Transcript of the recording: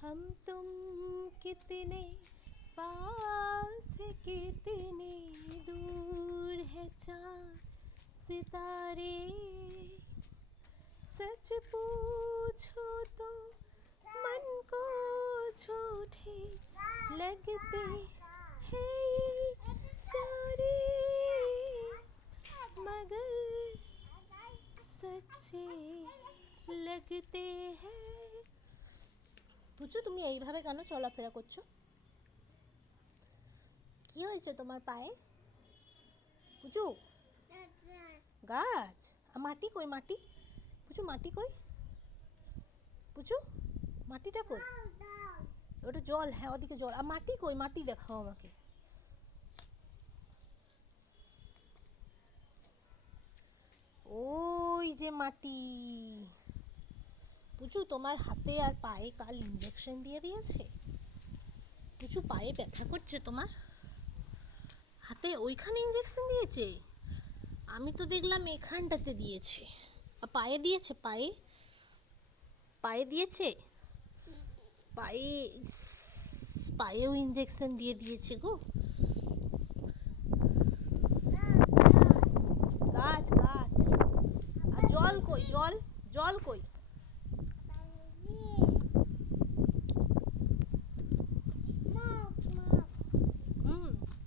हम तुम कितने पास है कितने दूर है चाँद सितारे। सच पूछो तो मन को झूठे लगते हैं ये सारे, मगर सच्चे लगते हैं। বুঝছো তুমি এইভাবে কেন চলাফেরা করছো? কি হয়েছে তোমার পায়ে? বুঝু গাছ আর মাটি কই? মাটি বুঝু, মাটি কই? বুঝু মাটিটা কই? ওটা জল, হ্যাঁ ওদিকে জল। আর মাটি কই? মাটি দেখাও আমাকে। ওই যে মাটি। বুঝু তোমার হাতে আর পায়ে কাল ইঞ্জেকশন দিয়ে দিয়েছে। বুঝু পায়ে ব্যথা করছে তোমার? হাতে ওইখানে ইঞ্জেকশন দিয়েছে? আমি তো দেখলাম এখানটাতে দিয়েছে। আর পায়ে দিয়েছে? পায়ে পায়ে দিয়েছে? পায়ে পায়েও ইঞ্জেকশন দিয়ে দিয়েছে গো। গাছ গাছ। আর জল কই? জল জল কই?